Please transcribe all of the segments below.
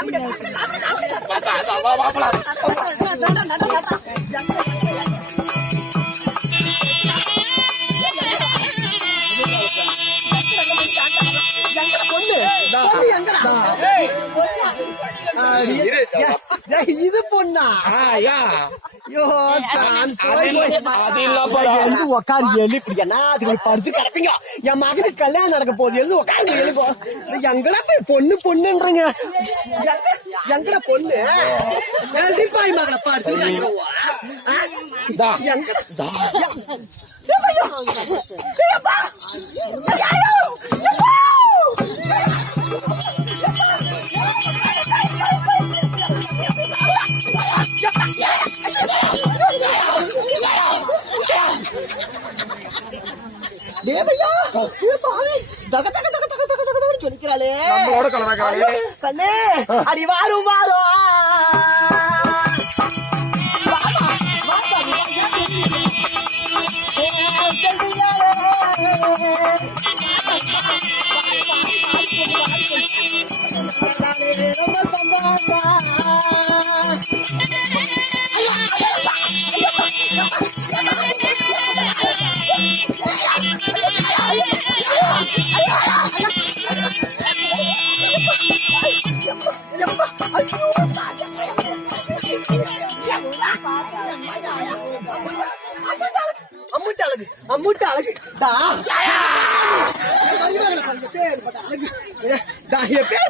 பொண்ணு. இது பொண்ணா? ஐயோ. அது இல்லப்பா. எழுந்து உக்காரு எழு இப்படி. என்ன அதுக்கு போய் படுத்து கிடப்பீங்க. என் மகனுக்கு கல்யாணம் நடக்க போகுது. எழுந்து உக்காரு எழுப்போ எங்கடா போய் பொண்ணு பொண்ணுன்றீங்க? எங்க- எங்கடா பொண்ணு? எழுதிப்பாய் மகளை படுத்து தா. சொல்லிக்கிறாளே. கண்ணே அடி வாரும் வாரோ ரொம்ப அம்முட்டு அழகு. அம்முட்டு அழகு. என் பேர்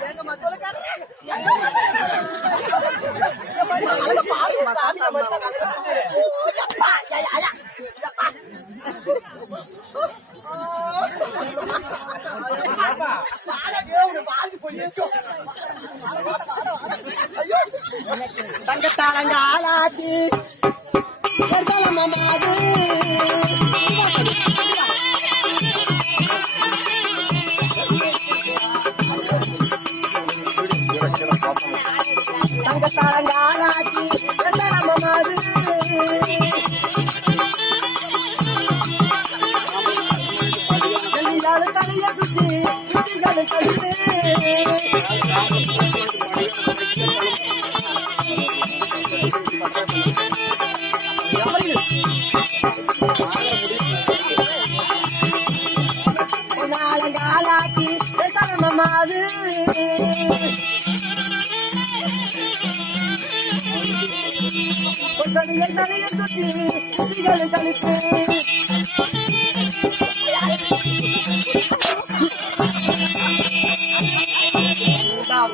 连个嘛都来。தங்கத்தாரங்க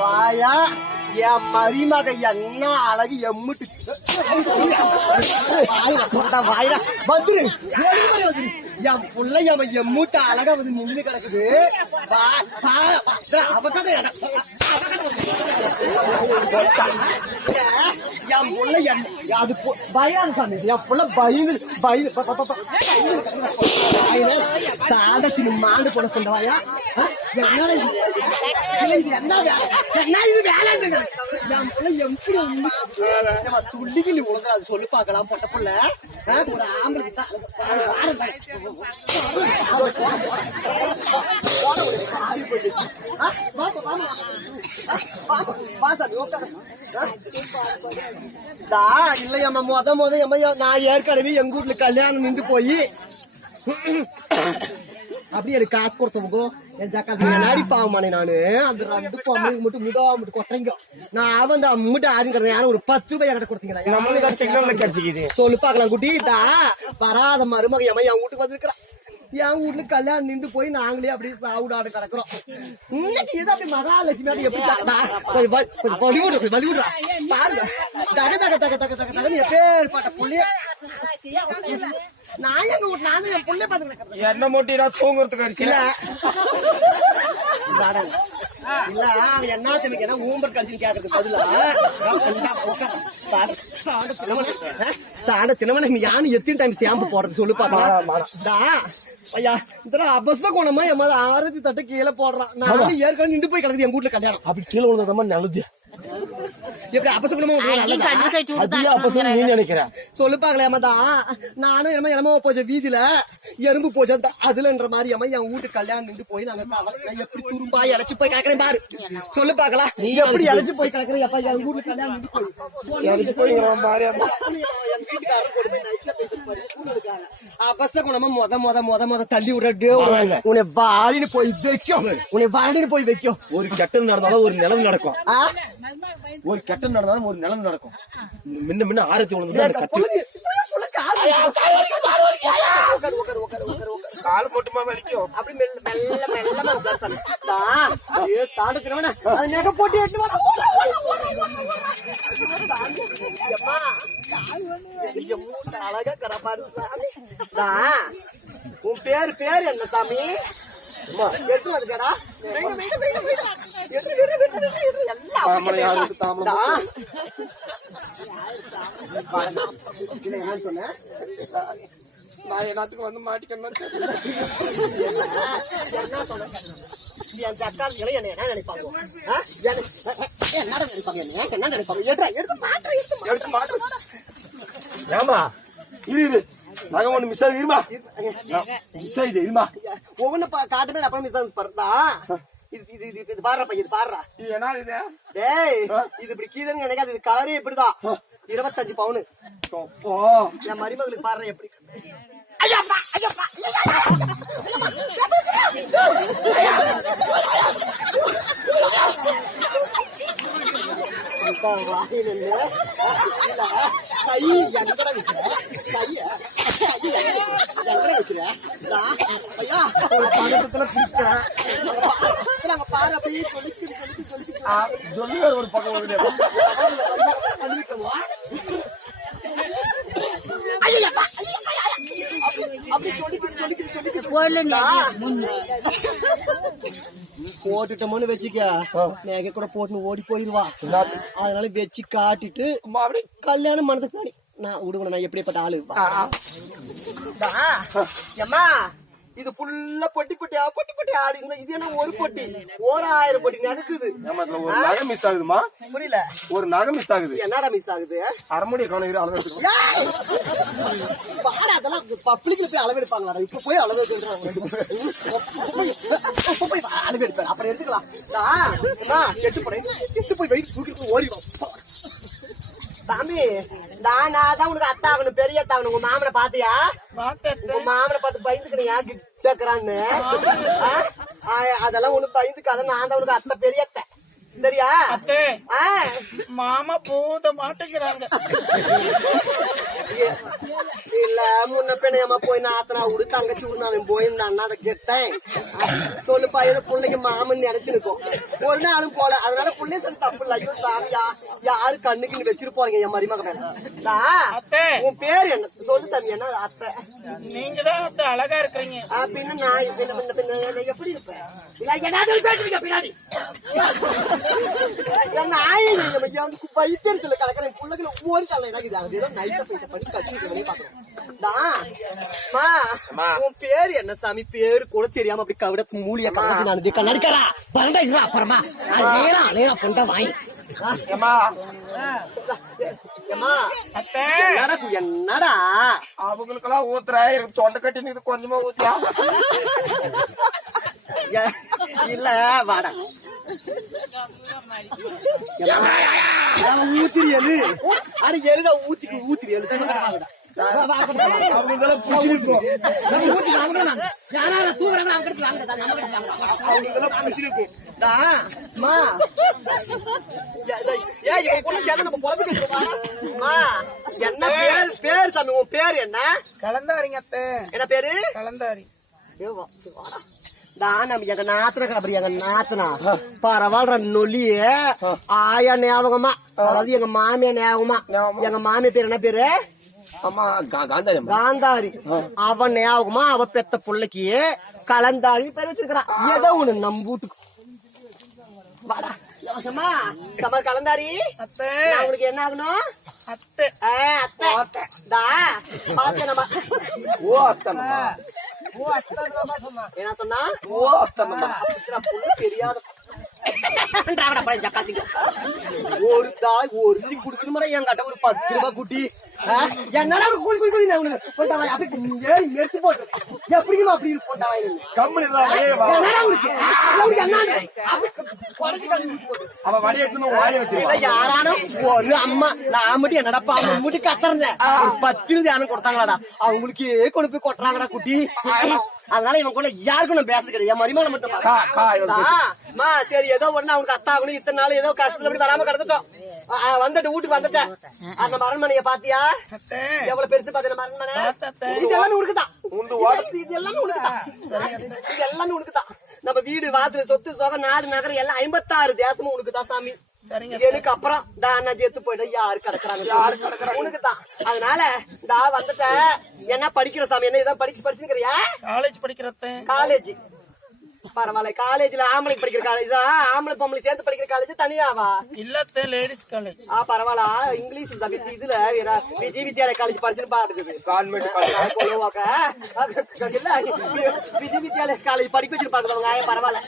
வாயா என் மருமக என்ன அழகு எம்முட்டு. வாயா வந்துரு. என் புள்ள அவன் எம்மூட்ட அழகா வந்து நின்று கிடக்குது. வா- என் புள்ள அது பயம் சாமி. என் புள்ள பயந்து பயந்து சாதத்தின் மாண்டு போட கொண்டவாயா என்ன சொல்லி பார்க்கலாம் பொட்ட புள்ள ஒரு ஆம்பளை இல்லையம்மா முத முத நான் ஏற்கனவே எங்க வீட்டுல கல்யாணம் நின்று போய் அப்படியே எனக்கு காசு கொடுத்தவங்க என் ஜக்கா நடி பாவமானே நானு? அந்த ரெண்டு பொம்பளைக்கு மட்டும் முடா மட்டும் கொட்டுறீங்க. நான் அவன் அந்த முட்டை ஆறுங்கிறத யாரும் ஒரு பத்து ரூபாய் என்கிட்ட கொடுத்தீங்களா? சொல்லு பார்க்கலாம் குட்டி. தா வராத மருமக என் வீட்டுக்கு வந்திருக்கிறா? என் வீட்டுல கல்யாணம் நின்று போய் நாங்களே அப்படியே சாவுடாடு கிடக்குறோம். இன்னைக்கு இது அப்படி மகாலட்சுமி அது எப்படி தாக்கடா? கொஞ்சம் வலி- கொஞ்சம் வலி விடு, கொஞ்சம் வலி விடுறா. பாருங்க. தக தக தக தக தக தகன்னு எப்பேற்பட்ட புள்ளைய. நான் எங்க வீட்டு நான் என் புள்ளைய பாத்துக்கிறேன் என்ன மூட்டினா தூங்குறதுக்கு அடிச்சு? இல்ல. இல்ல அவன் என்ன என்ன ஊம்பர் பதிலா. தினமணி நீ யானு எத்தனை டைம் ஷாம்பு போடுறது சொல்லு பாப்பா. இந்த அபச குணமா என் மாதிரி ஆரத்தி தட்டு கீழே போடுறான். நான் ஏற்கனவே நின்று போய் கிடக்குது என் வீட்டுல கல்யாணம். அப்படி கீழே விழுந்ததமா நல்லது எப்படி அபச குணமா உங்களுக்கு நல்லதா? அது அப்ப சொல்லி நீ நினைக்கிற. சொல்லு பாக்கல தான் நானும் என்னமோ என்னமோ போச்ச வீதியில எறும்பு போச்சு அதுலன்ற மாதிரி அம்மா என் வீட்டு கல்யாணம் நின்று போய் நாங்க நான் எப்படி துரும்பா இழைச்சு போய் கிடக்குறேன் பாரு. சொல்லு பாக்கலாம் நீ எப்படி இழைச்சு போய் கிடக்குறேன்? எப்ப என் வீட்டு கல்யாணம் நின்று போய். இறச்சி போய்ங்கிறான் பாரு அம்மா. என் வீட்டுக்காரர் கொண்டு போய் நைட்ல போய் பண்ணி கூடுதுக்காக. அபச குணமா மொத மொத மொத மொத தள்ளி ஆமாங்க. உன்னை வாடின்னு போய் வைக்கும். உன்னை வாடின்னு போய் வைக்கும். ஒரு கெட்டது நடந்தாலும் ஒரு நிலம் நடக்கும்? ஒரு கெட்டது நடந்தாலும் ஒரு நிலம் நடக்கும். முன்ன முன்ன ஆரத்தி விழுந்து அந்த கத்தி கால் வலிக்கும்? அப்படி மெல்ல மெல்ல மெல்லமா உட்கார் சாமி. தா, ஐயோ, சாப்பிட திருவண்ணா. அது நகை போட்டு அழகா இருக்கறா பாரு. சாமி. உன் பேரு பேரு என்ன சாமி? அம்மா, எடுத்து வந்துக்கடா. என்ன சொன்ன நான் எல்லாத்துக்கும் வந்து மாட்டிக்கணும் என்ன சொல்ல என் தக்காளிகளை என்னை என்ன நினைப்பாங்க? ஆ? என்ன- நினைப்பாங்க என்னை? என்ன நினைப்பாங்க? எடுறா, எடுத்து மாட்டுறா, எடுத்து மாட்டு ஏமா இரு. நகை ஒண்ணு மிஸ் ஆகுது இருமா? மிஸ் ஆகுது இருமா? ஒவ்வொன்னு பா- காட்டுமே அப்புறம் மிஸ் ஆகுது பாருடா. இது இது இது இது பாடுறா பையன் இது பாடுறா என்ன இது? டேய் இது இப்படி கீதன்னு நினைக்காது இது கலரே இப்படிதான். இருபத்தஞ்சு பவுனு. என் மருமகளுக்கு பாடுற எப்படி. இல்ல. இல்ல. கை எங்கடா வைக்கிற? கைய? கை எங்கடா வைக்கிற? இதா. ஒரு நாங்க பாரு அப்படியே ஒரு பக்கம் வருது அப்படி சொல்லிக்கிட்டு சொல்லிக்கிட்டு சொல்லிக்கிட்டு போட்டுட்டோம்னு வச்சுக்க. மேக கூட போட்டுன்னு ஓடி போயிருவா. அதனால வச்சு காட்டிட்டு கல்யாணம் பண்ணதுக்கு முன்னாடி நான் விடுவேன் நான் எப்படிப்பட்ட ஆளு? அம்மா இது ஃபுல்லா பொட்டி பொட்டியா? பொட்டி பொட்டி ஆடி. இருந்தா இது என்ன ஒரு பொட்டி? ஓராயிரம் பொட்டி நடக்குது ஏமா இதுல ஒரு நகை மிஸ் ஆகுதுமா புரியல. ஒரு நகை மிஸ் ஆகுது. என்னடா மிஸ் ஆகுது? அரைமுடி கவனம் இரு அளவு எடுத்துக்கோ. பாரு அதெல்லாம் பப்ளிக்ல போய் அளவு எடுப்பாங்களா இப்ப போய் அளவு எடுக்கிறாங்க இப்ப போய் அப்புறம் எடுத்துக்கலாம். நான், எட்டு எட்டு போய் வெயிட் தூக்கிட்டு ஓடிடும் சாமி நான் நான் தான் உனக்கு அத்தா ஆகணும் பெரிய அத்தா ஆகணும் உங்க மாமனை பாத்தியா? உங்க மாமனை பார்த்து பயந்துக்கணியா கிட்டக்கிறான்னு அதெல்லாம் உனக்கு பயந்துக்காத. நான் தான் உனக்கு அத்தை பெரிய அத்தை. சரியா? அத்தே. ஆ. மாமா போத மாட்டேங்கிறாங்க. இல்ல முன்ன பிணையமா போய் நாத்தனா விடு தங்கச்சி விடு அவன் போயிருந்தான் அதை கேட்டேன். சொல்லுப்பா ஏதோ பிள்ளைங்க மாமன் நினைச்சு நிக்கும் ஒரு நாளும் போல. அதனால பிள்ளை சொல்லி தப்பு இல்ல. ஐயோ சாமி யா யாரு கண்ணுக்கு நீ வச்சிட்டு போறீங்க? என் மருமக மேல. நான், அத்தை. உன் பேர் என்ன? சொல்லு சாமி என்ன அத்தை? நீங்க தான் அத்தை அழகா இருக்கிறீங்க. பின்ன நான் நான் எப்படி இருப்பேன்? பின்னாடி. நாயை நீங்க வந்து வைத்தறிச்சல கலக்கிற பிள்ளைகளை ஒவ்வொரு காலம் எனக்கு அது ஏதோ நைட்டா போயிட்டு பண்ணி கட்டிட்டு வெளியே பாக்குறோம் உன் பேரு என்ன சாமி? பேரு கூட தெரியாம அப்படி கவிடத்து மூலிய கலந்து நான் இதுக்கு நடிக்கிறா பரண்டா இருடா அப்புறமா. நேரா நேரா பண்ட வாங்கி ஏம்மா, ஏமா அத்தை. என்னடா அவங்களுக்கெல்லாம் ஊத்துறா. எனக்கு தொண்டை கட்டி கொஞ்சமா ஊத்தியா இல்ல வாடா. ஊத்திரி எழு அடி எழுத ஊத்திக்கு ஊத்திரி எழு என்ன பேர் பேர் சாமி உன் பேர் என்ன? கலந்தாரிங்க என்ன பேரு? கலந்தாரி. நம்ம எங்க நாத்தன அப்படி எங்க நாத்தனா பரவாயில்ல நொல்லியே ஆயா ஞாபகமா? அதாவது எங்க மாமியா ஞாபகமா. எங்க மாமியா பேர் என்ன பேரு? காந்தாரி அவன் ஞாபகமா அவ பெத்த புள்ளைக்கு கலந்தாரி பேர் வச்சிருக்கிறான் ஏதோ ஒண்ணு நம்ம வீட்டுக்கு. வாடா யோசமா கலந்தாரி அத்தை. உனக்கு என்ன ஆகணும்? அத்தை. அத்தை. நம்ம? ஓ அத்தனம்மா என்ன சொன்னா? ஓ தெரியாத. ஒரு தாய் ஒருத்தி குடுக்கணுமாடா என்கிட்ட ஒரு பத்து ரூபாய் குட்டி? என்னால ஒரு குய் குய் குய் நான் அப்படி ஏறி மெத்து போட்டு. எப்படியும் அப்படி இருக்கு போட்டாவா கம்பெனி என்னடா உனக்கு? உனக்கு? என்ன குறைச்சி கழுவி ஊத்தி போட்டு. அவன் வடி எடுத்து வாய இல்ல, வச்சிருவான் யாரானும் ஒரு அம்மா நான் மட்டும் என்னடா அவன் முடி கத்துறேன் ஒரு பத்து இருபது யாரும் கொடுத்தாங்களாடா. அவங்களுக்கு கொண்டு போய் கொட்டுறாங்கடா குட்டி. அதனால இவன் கூட யாருக்கும் நான் பேச கிடையாது. என் மருமகளை மட்டும் சரி ஏதோ ஒண்ணு அவனுக்கு அத்தாகணும். இத்தனை நாள் ஏதோ கஷ்டத்துல அப்படி வராம கிடந்துட்டோம். வந்துட்டு வீட்டுக்கு வந்துட்டேன். அந்த மரண்மனைய பாத்தியா? அத்தை. எவ்வளவு பெருசு பாத்தீங்க மரண்மனை. இது எல்லாமே உனக்குதான். இது எல்லாமே உனக்குதான். இது எல்லாமே உனக்குதான். நம்ம வீடு வாசல் சொத்து சொக நாடு நகரம் எல்லாம் ஐம்பத்தாறு தேசமும் உனக்குதான் சாமி. எனக்கு அப்புறம் தானா ஜெத்து போயிட்ட யாரு கிடக்குறாங்க யாரு கிடக்குறாங்க? உனக்குதான். அதனால தா வந்துட்ட என்ன படிக்கிற சாமி? என்ன இதான் படிச்சு படிச்சுக்கிறியா காலேஜ் படிக்கிற அத்தை. காலேஜ் பரவாயில்ல. காலேஜ்ல ஆம்பளை படிக்கிற காலேஜ் தான் ஆம்பளை பொம்பளை சேர்த்து படிக்கிற காலேஜ் தனியாவா? இல்ல லேடிஸ் காலேஜ் ஆ பரவாயில்ல. இங்கிலீஷ் தான் இதுல வேற விஜய் வித்யாலய காலேஜ் படிச்சுன்னு கான்வென்ட். இல்ல, விஜய் வித்யாலய காலேஜ் படிக்க வச்சிருப்பாங்க பரவாயில்ல.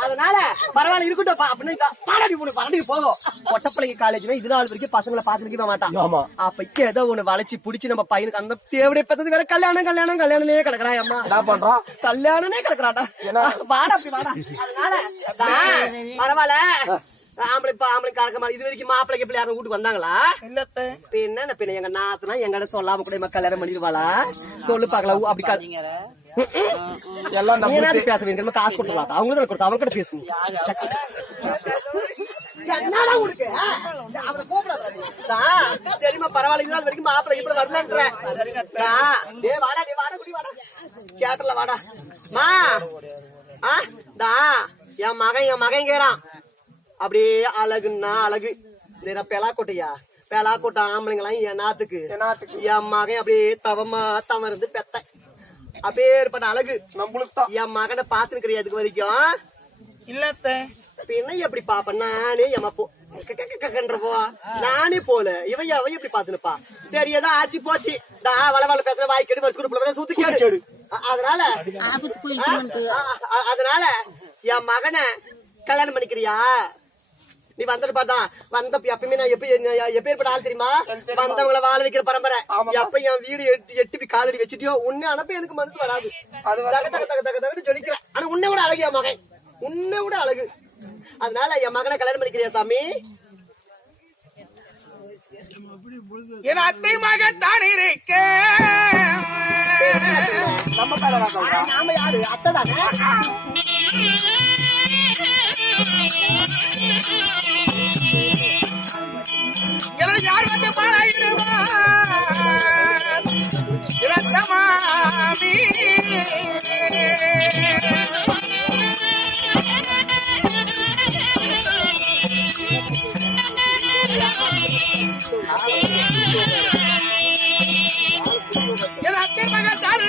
அதனால பரவாயில்ல இருக்கட்டும் பா- அப்படின்னு பாடாடி போடு பாடாடி போதும் ஒட்டப்பள்ளி காலேஜ்ல இது நாள் வரைக்கும் பசங்களை பாத்துருக்கவே மாட்டான். ஆமா. அப்ப ஏதோ ஒண்ணு வளைச்சு புடிச்சு நம்ம பையனுக்கு அந்த தேவடைய பெத்தது வேற கல்யாணம் கல்யாணம் கல்யாணமே கிடக்குறா அம்மா. என்ன பண்றான்? கல்யாணமே வாடா அப்படி வாடா. பரவாயில்ல. ஆம்பளை இப்ப ஆம்பளை கலக்க மாதிரி இது வரைக்கும் மாப்பிள்ளைக்கு பிள்ளை யாரும் வீட்டுக்கு வந்தாங்களா? இல்ல அத்தை பின்ன என்ன பின்ன எங்க நாத்துனா எங்கிட்ட சொல்லாம கூட இவன் கல்யாணம் பண்ணிடுவாளா? சொல்லு பாக்கலாம் அப்படி கல்- எல்லாம் நீ நம்ம என்ன பேச வேண்டிய காசு கொடுத்துலாம் அவங்க தான் கொடுத்தா அவங்க கிட்ட பேசு என்னடா உனக்கு? அவனை கூப்பிடாத சரிம்மா பரவாயில்ல. வரைக்கும் மாப்பிள்ளை இப்படி வரலன்ற. டேய் வாடா டேய் வாடா குடி வாடா. கேட்டல வாடா. மா ஆ தா என் மகன் என் மகன் கேறான் அப்படியே அழகுன்னா அழகு. இந்த பெலாக்கோட்டையா பெலாக்கோட்டை ஆம்பளைங்களாம் என் நாத்துக்கு? என் மகன் அப்படியே தவமா தவம் இருந்து பெத்த அப்படியே ஏற்பட்ட அழகு. நம்மளுக்கு என் மகனை பாத்துக்கிறியா இதுக்கு வரைக்கும். இல்ல அத்தை. பின்ன எப்படி பாப்ப? நானே எம்ம போ க- க- க- கன்ற போ. நானே போல. இவன் அவன் எப்படி பாத்துனுப்பா சரி ஏதோ ஆச்சு போச்சு. நான் வள வள பேசுற வாய் கெடு வருஷம் சூத்து கேடு. அதனால அதனால என் மகனை கல்யாணம் பண்ணிக்கிறியா? நீ வந்துட்டு பார்த்தா வந்த எப்பயுமே நான் எப்ப எப்பேற்பட்ட ஆள் தெரியுமா? வந்தவங்கள வாழ வைக்கிற பரம்பரை. எப்ப என் வீடு எட்டு எட்டு இப்படி காலடி வச்சுட்டியோ உன்னை அனுப்ப எனக்கு மனசு வராது. தக தக தக தக தகன்னு ஜொலிக்கிறேன் ஆனா உன்னை விட அழகு என் மகன். உன்னை விட அழகு. அதனால என் மகனை கல்யாணம் பண்ணிக்கிறியா சாமி? என் அத்தை மகன் தான் இருக்க நம்ம நாம யாரு? அத்தை தானே? யார் வந்து பாயிடுவா மாமி.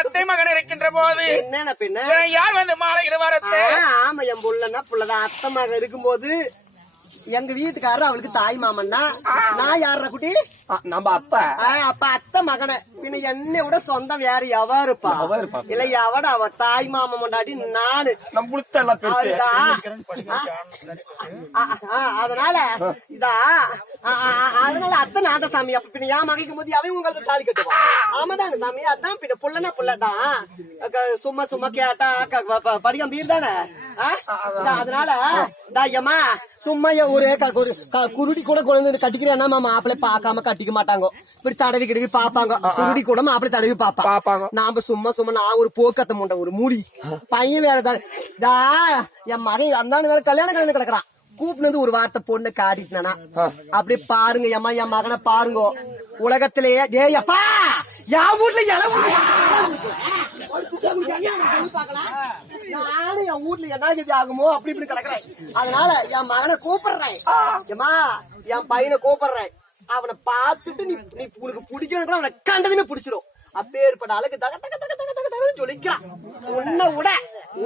அத்தை மகன் இருக்கின்ற போது யார் வந்து மாலை இடுவாரத்தே ஆமா, என் புள்ளன்னா புள்ளதான். அத்தை மகன் இருக்கும்போது எங்க வீட்டுக்காரர் அவளுக்கு தாய் மாமன்னா. நான் யார குட்டி? நம்ம அப்பா அப்ப அத்தை மகனை. பின்ன என்னை விட சொந்தம் வேற எவ இருப்பா எவ இருப்பா? இல்ல எவட அவ தாய் மாமா முன்னாடி நானு நம்மளுக்கு எல்லாம் பெருசு அதுதான் ஆ, ஆ, அதனால இதா அதனால அத்தை நாத சாமி அப்ப பின்ன ஏன் மகைக்கும் போது அவன் உங்களுக்கு தாலி கட்டுவா ஆமாதானே சாமி அதான் பின்ன புள்ளனா புள்ளதான் சும்மா சும்மா கேட்டா க- ப- ப- படிகம் பீர் தானே அதனால இதா, ஏம்மா சும்மா ஒரு ஒரு குருடி கூட குழந்தை கட்டிக்கிறேன்னா மாப்பிள்ளை பார்க்காம கட்டிக்க மாட்டாங்க. இப்படி தடவி கிடவி பாப்பாங்க குருடி கூட மாப்பிள்ளை தடவி பாப்பா பாப்பாங்க. நாம சும்மா சும்மா நான் ஒரு போக்கத்த முண்டை ஒரு மூடி. பையன் வேற தான் என் மகன் அந்த வேற கல்யாணம் கல்யாணம் கிடக்குறான். கூப்பிட்டு ஒரு வார்த்தை பொண்ணு காட்டிட்டானா அப்படியே பாருங்க எம்மா என் மகனை பாருங்க. உலகத்திலேயே டேய் அப்பா என் நானும் என் வீட்ல என்ன கதி ஆகுமோ அப்படி இப்படி கிடக்குறேன். அதனால என் மகனை கூப்பிடுறேன். ஏம்மா என் பையனை கூப்பிடுறேன். அவனை பார்த்துட்டு நீ நீ உனக்கு பிடிக்கணும் கூட அவனை கண்டதுமே பிடிச்சிரும் அப்பேற்பட்ட அழகு தக தக தக தக தக தகன்னு சொல்லிக்கிறான். உன்னை விட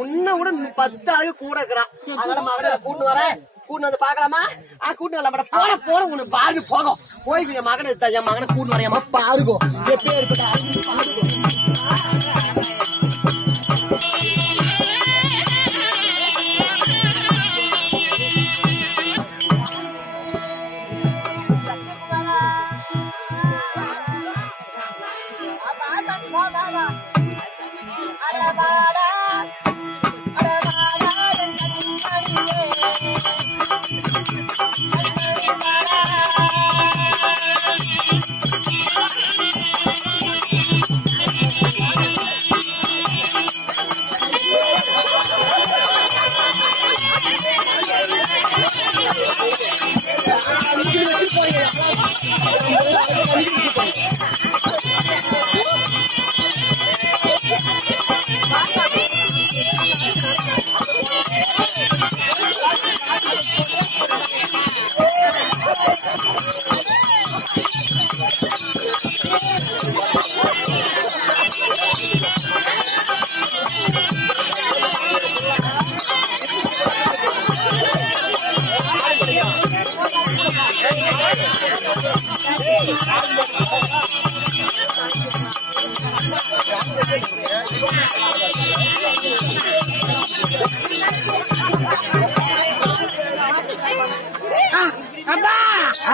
உன்னை விட நீ பத்து அழகு கூட இருக்கிறான். அதனால மகனை கூட்டு வரேன். கூட்டு வந்து பாக்கலாமா ஆ கூட்டு வரலாம். மேடம் போன போன உனக்கு பாருங்க போகும் போய் என் மகனை எடுத்தா, என் மகனை கூட்டு வரையாமா? பாருங்க. எப்படியே இருக்கட்டும் Thank you.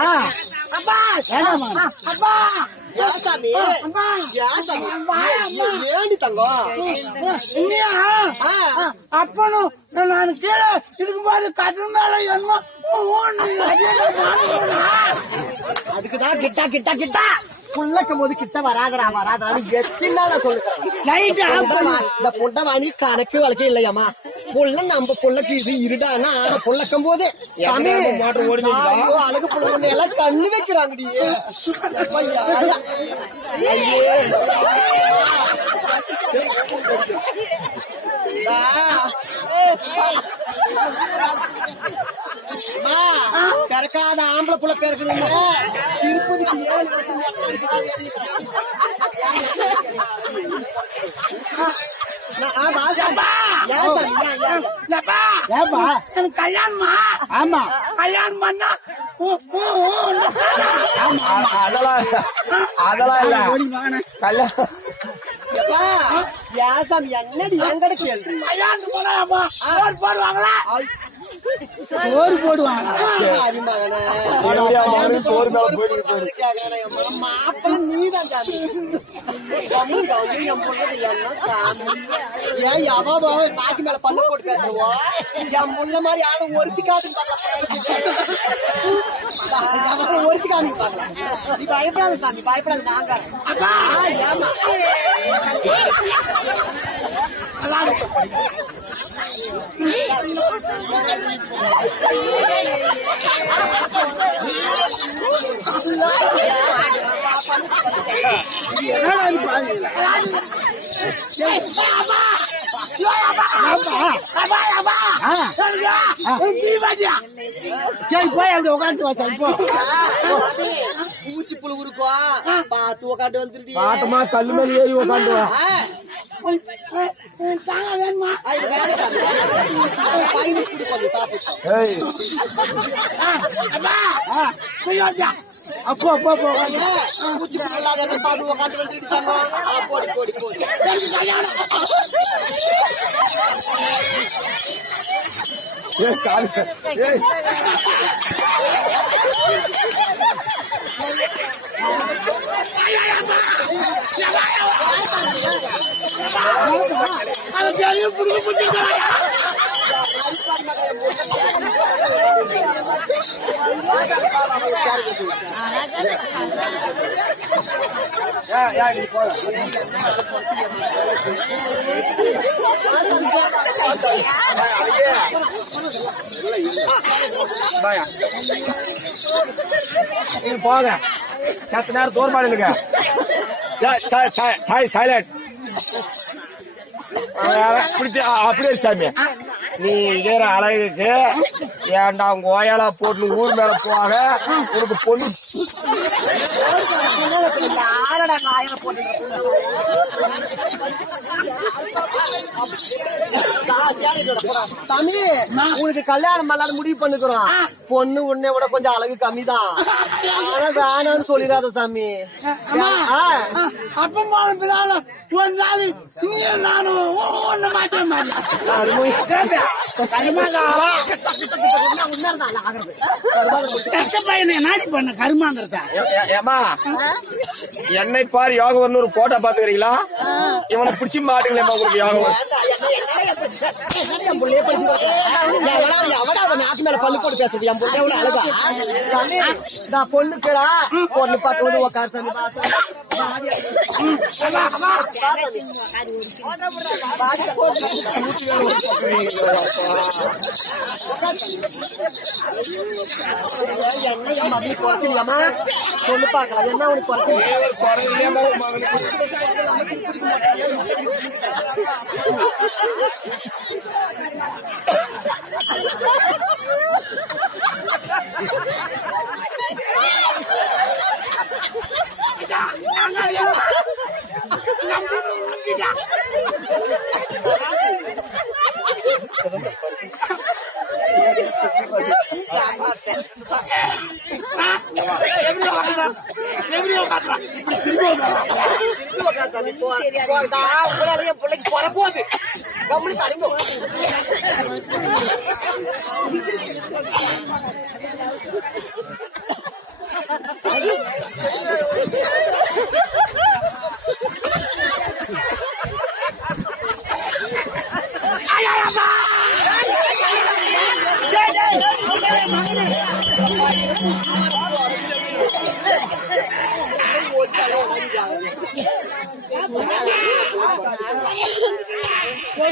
Ah. எப்பேற்பட்ட அழகு பாருங்க யாசாமி யாசாமி ஏண்டி தங்கம் ஆ, அப்பனும் நான் கீழே இருக்கும்போது கட்டு மேல என்னமோ அதுக்குதான் கிட்டா கிட்டா கிட்டா. புள்ளக்கும் போது கிட்ட வராதரா வராதரான்னு எத்தனை சொல்லுறேன். லைட் இந்த புண்டவாணி கணக்கு வழக்கே இல்லையாமா புள்ள நம்ம புள்ளக்கு இது இருடானா? புள்ளக்கும் போது அழகு புள்ள எல்லாம் கண்ணு அடிக்கிறாங்கடி. பிறக்காத ஆம்பளை புள்ள பிறக்குதுங்க சிரிப்பதுக்கு ஏன் எனக்கு கல்யாணமா ஆமா. கல்யாணம் பண்ணா ஊ, ஊ, ஊ, அதெல்லாம் இல்ல. அதெல்லாம் இல்ல. கல்யாணம். எப்பா, ஏன் சாமி, என்னடி எங்கட கல்யாணத்துக்கு போனா போடுவாங்களா? சோறு போடுவாங்க. மாப்பிள்ளை நீதான் சாமி. என் புள்ளது என்ன சாமி? ஏன் அவன் நாக்கு மேல பல்லு போட்டு? என் முள்ள மாதிரி யாரும் ஒருத்திக்காதுன்னு பார்க்கல. நீ பயப்படாத சாமி பயப்படாத நாங்க ஆ, ஏம்மா? சரி போய் அப்படி உட்காந்து வா சரி போ பூச்சி புழு இருக்கும் பார்த்து உக்காந்து வந்துருடி பாட்டமா கல்லு மேல ஏறி உட்காந்து வா தாங்க வேணுமா பையனுக்கு கொடு அப்பா அப்போ அப்போ பூச்சி இல்லாத பார்த்து உட்காந்து ஆ, போடி போடி போடி. ஏய் காலு சார். அவன் பெரிய புடிச்சிருக்கான் போங்க சத்து நேரம் தூரமா இல்லைங்க சாய் சைலண்ட் அப்படியே சாமி நீ இதே அழகுக்கு ஏன்டா அவங்க ஓயாலா போட்டு ஊர் மேல போக உனக்கு பொண்ணு போட்டு சாமி உனக்கு கல்யாணம் பண்ணலாம்னு முடிவு பண்ணுக்கிறோம். பொண்ணு உன்னை விட கொஞ்சம் அழகு கம்மிதான். ஆனா வேணாம்னு சொல்லிடாத சாமி. அம்மா. ஆ. அப்ப போன பின்னால ஒரு நாள் நானும் ஒண்ணு மாற்ற மாட்டேன் என்னை பாரு யோகம் ஒரு போட்டோ பாத்துக்கிறீங்களா இவனை பிடிச்சி மாட்டுங்களேம்மா உங்களுக்கு யோகம் போட்டு பொண்ணுக்குடா பொண்ணு வந்து உட்கார் சாமி. என்ன மகனுக்கு குறைச்சிருக்காமா சொல்லு பார்க்கலாம் என்ன உனக்கு குறைச்சிருக்க எப்படி உக்காந்துறான்? எப்படி உக்காந்துறான்? இப்படி திரும்பி உக்காந்துறான். சாமி போ போடா உங்களால என் பிள்ளைக்கு பிறப்போது கம்முனு தடுங்கோ